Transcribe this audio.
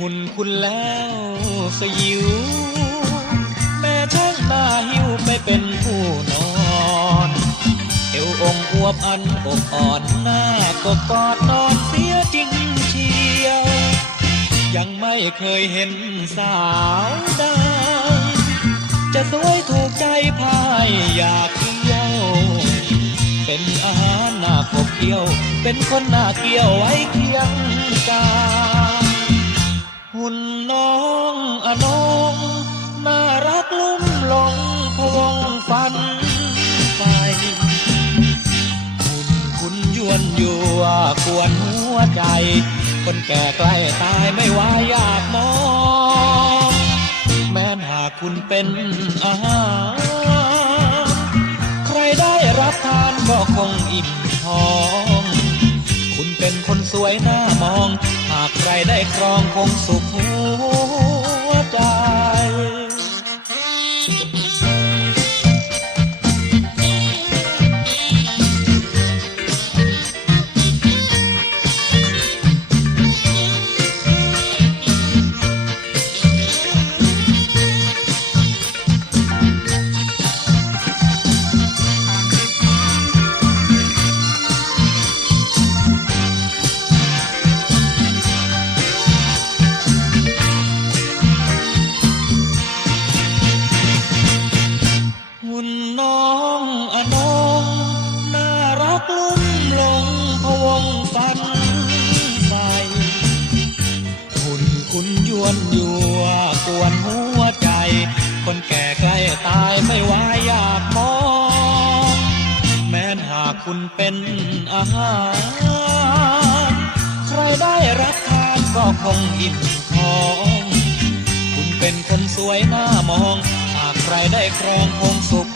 หุ่นคุณแล้วสยิว แม่ช่างหน้าหิวไปเป็นผู้นอนเอวองอวบอันอกอ่อนหน้าก็กอดนอนเสียจริงเชียว ยังไม่เคยเห็นสาวใดจะสวยถูกใจพายอยากเที่ยว เป็นอาหารหน้าขบเคี้ยว เป็นคนหน้าเกี้ยวไว้เคียงกา หุ่นน้องอนงน่ารักลุ่มหลงพวงฝันไปหุ่นคุณยวนยัวกวนหัวใจ คนแก่ใกล้ตายไม่ว่าอยากมอง แม้หากคุณเป็นอาหารใครได้รับทานก็คงอิ่มท้อง คุณเป็นคนสวยหน้ามองากใครได้ครองคงสุขหัว ยวนยัวกวนหัวใจ คนแก่ใกล้ตายไม่ว่าอยากมอง แม้นหากคุณเป็นอาหาร ใครได้รับทานก็คงอิ่มท้อง คุณเป็นคนสวยหน้ามอง หากใครได้ครองคงสุข